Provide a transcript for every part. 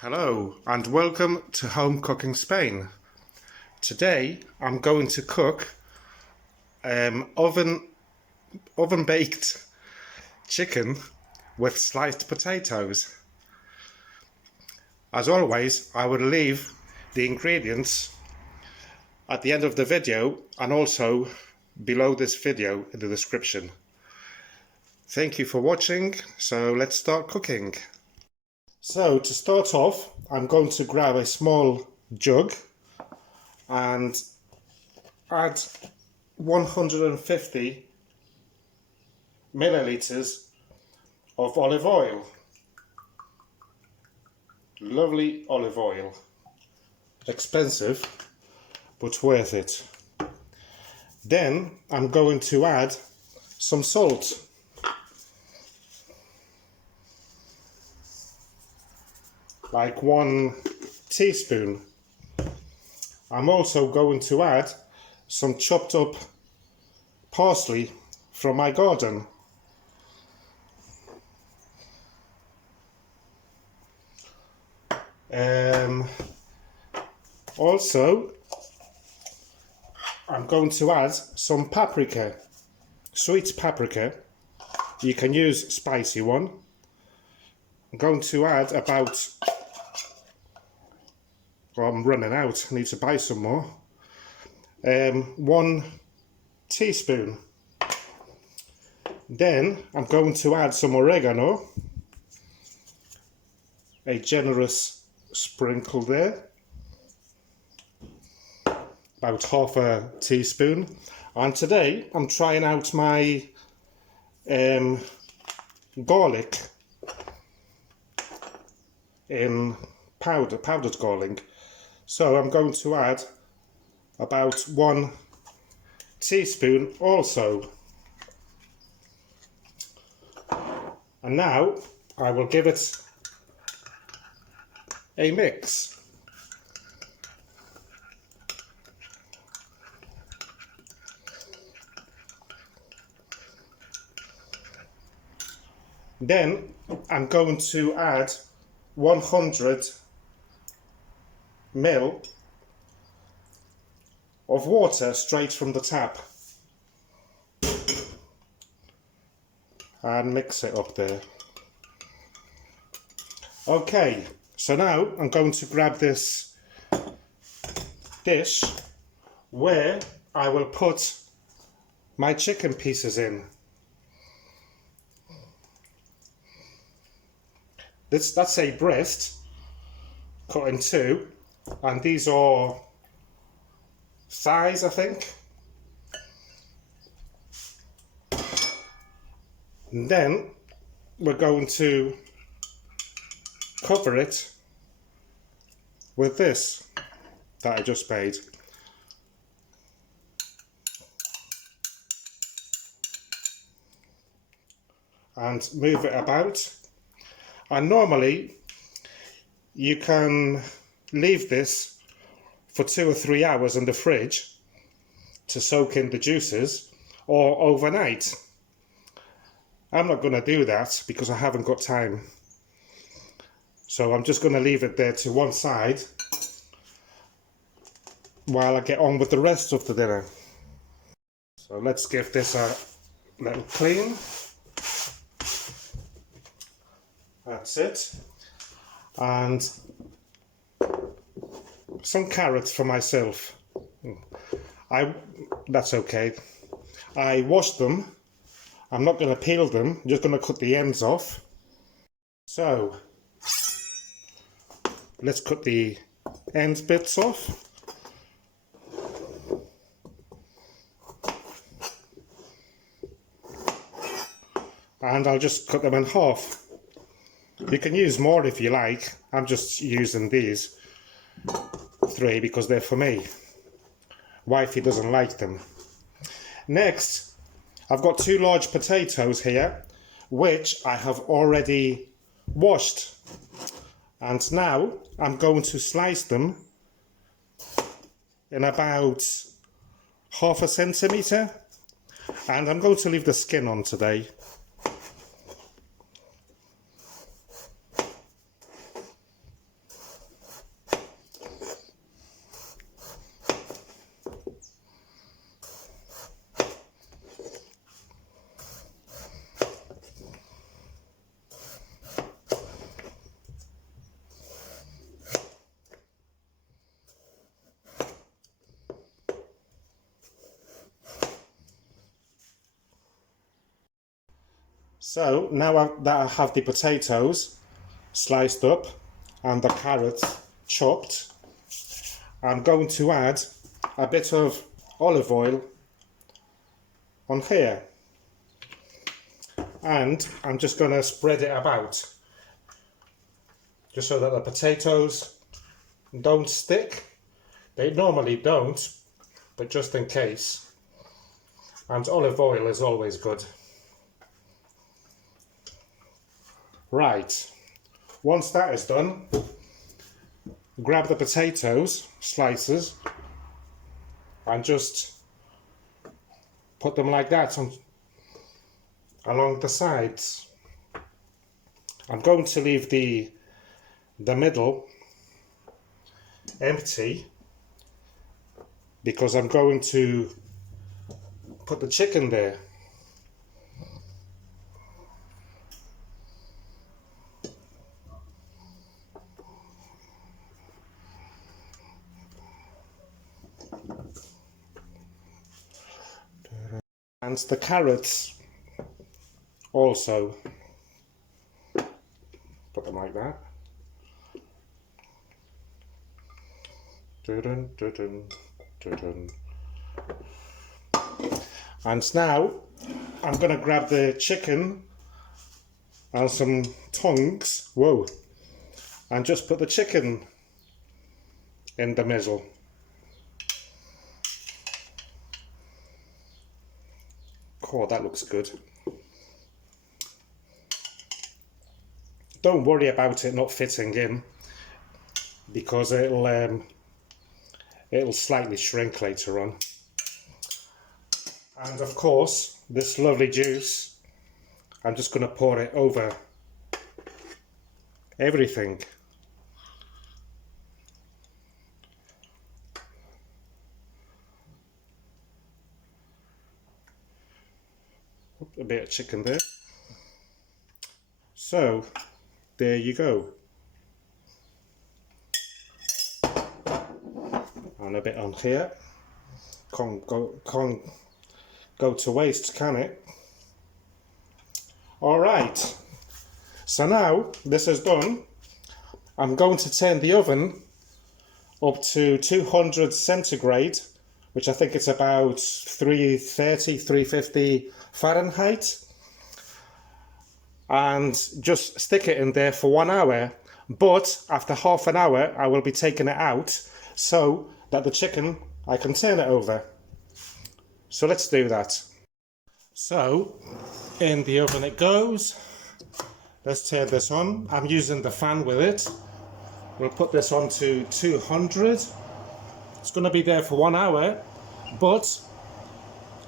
Hello and welcome to Home Cooking Spain. Today I'm going to cook oven baked chicken with sliced potatoes. As always, I will leave the ingredients at the end of the video and also below this video in the description. Thank you for watching, so let's start cooking. So to start off, I'm going to grab a small jug and add 150 milliliters of olive oil. Lovely olive oil. Expensive, but worth it. Then I'm going to add some salt. Like 1 teaspoon. I'm also going to add some chopped up parsley from my garden. Also, I'm going to add some paprika, sweet paprika. You can use spicy one. I'm going to add about, well, I'm running out, I need to buy some more. 1 teaspoon. Then I'm going to add some oregano, a generous sprinkle there, about half a teaspoon. And today I'm trying out my garlic in powdered garlic. So I'm going to add about 1 teaspoon also. And now I will give it a mix. Then I'm going to add 100 ml of water straight from the tap and mix it up there. Okay, so now I'm going to grab this dish where I will put my chicken pieces in. That's a breast cut in two, and these are thighs, I think. And then we're going to cover it with this that I just made. And move it about. And normally you can leave this for 2 or 3 hours in the fridge to soak in the juices, or overnight. I'm not going to do that because I haven't got time. So I'm just going to leave it there to one side while I get on with the rest of the dinner. So let's give this a little clean. That's it. And some carrots for myself. That's okay. I washed them. I'm not going to peel them. I'm just going to cut the ends off. So let's cut the end bits off. And I'll just cut them in half. You can use more if you like. I'm just using these 3 because they're for me. Wifey doesn't like them. Next, I've got 2 large potatoes here, which I have already washed. And now I'm going to slice them in about ½ centimetre. And I'm going to leave the skin on today. So now that I have the potatoes sliced up and the carrots chopped, I'm going to add a bit of olive oil on here, and I'm just going to spread it about just so that the potatoes don't stick. They normally don't, but just in case. And olive oil is always good. Right, once that is done, grab the potatoes, slices, and just put them like that along the sides. I'm going to leave the middle empty because I'm going to put the chicken there. And the carrots also, put them like that. Dun, dun, dun, dun, dun. And now I'm going to grab the chicken and some tongs, whoa, and just put the chicken in the middle. Oh, that looks good. Don't worry about it not fitting in, because it'll slightly shrink later on. And of course, this lovely juice, I'm just going to pour it over everything. A bit of chicken there. So, there you go. And a bit on here. Can't go to waste, can it? Alright. So now this is done. I'm going to turn the oven up to 200 centigrade, which I think it's about 330, 350 Fahrenheit. And just stick it in there for 1 hour. But after half an hour, I will be taking it out so that the chicken, I can turn it over. So let's do that. So in the oven it goes. Let's turn this on. I'm using the fan with it. We'll put this on to 200. It's going to be there for 1 hour, but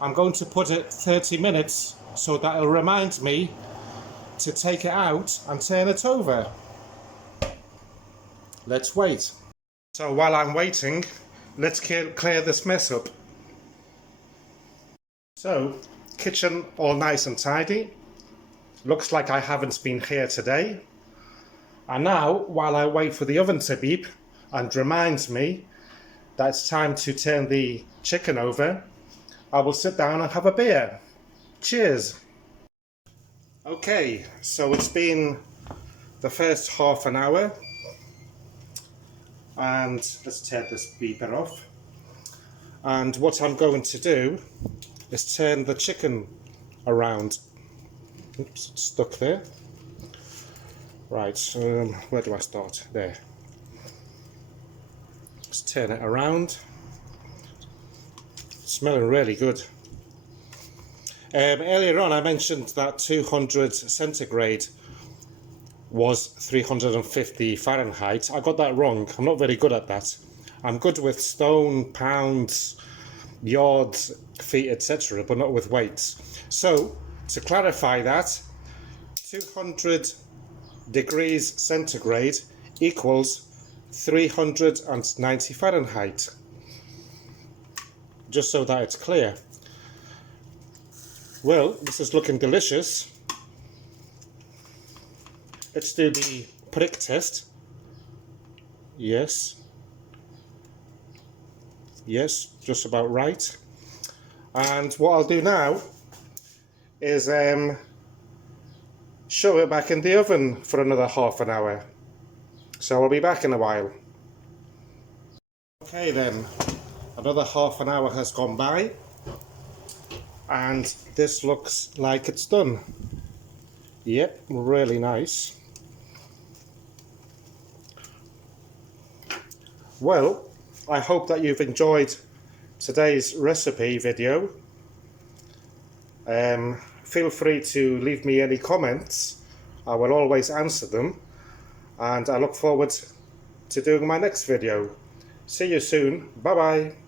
I'm going to put it 30 minutes so that it'll remind me to take it out and turn it over. Let's wait. So while I'm waiting, let's clear this mess up. So, kitchen all nice and tidy. Looks like I haven't been here today. And now, while I wait for the oven to beep and reminds me that it's time to turn the chicken over, I will sit down and have a beer. Cheers! Okay, so it's been the first half an hour, and let's turn this beeper off. And what I'm going to do is turn the chicken around. Oops, it's stuck there. Right, where do I start? There. Let's turn it around. It's smelling really good. Earlier on I mentioned that 200 centigrade was 350 Fahrenheit. I got that wrong. I'm not very good at that. I'm good with stone, pounds, yards, feet, etc., but not with weights. So, to clarify that, 200 degrees centigrade equals 390 Fahrenheit. Just so that it's clear. Well, this is looking delicious. Let's do the prick test. Yes. Yes, just about right. And what I'll do now is shove it back in the oven for another half an hour. So I'll be back in a while. Okay then, another half an hour has gone by and this looks like it's done. Yep, really nice. Well, I hope that you've enjoyed today's recipe video. Feel free to leave me any comments. I will always answer them, and I look forward to doing my next video. See you soon. Bye bye.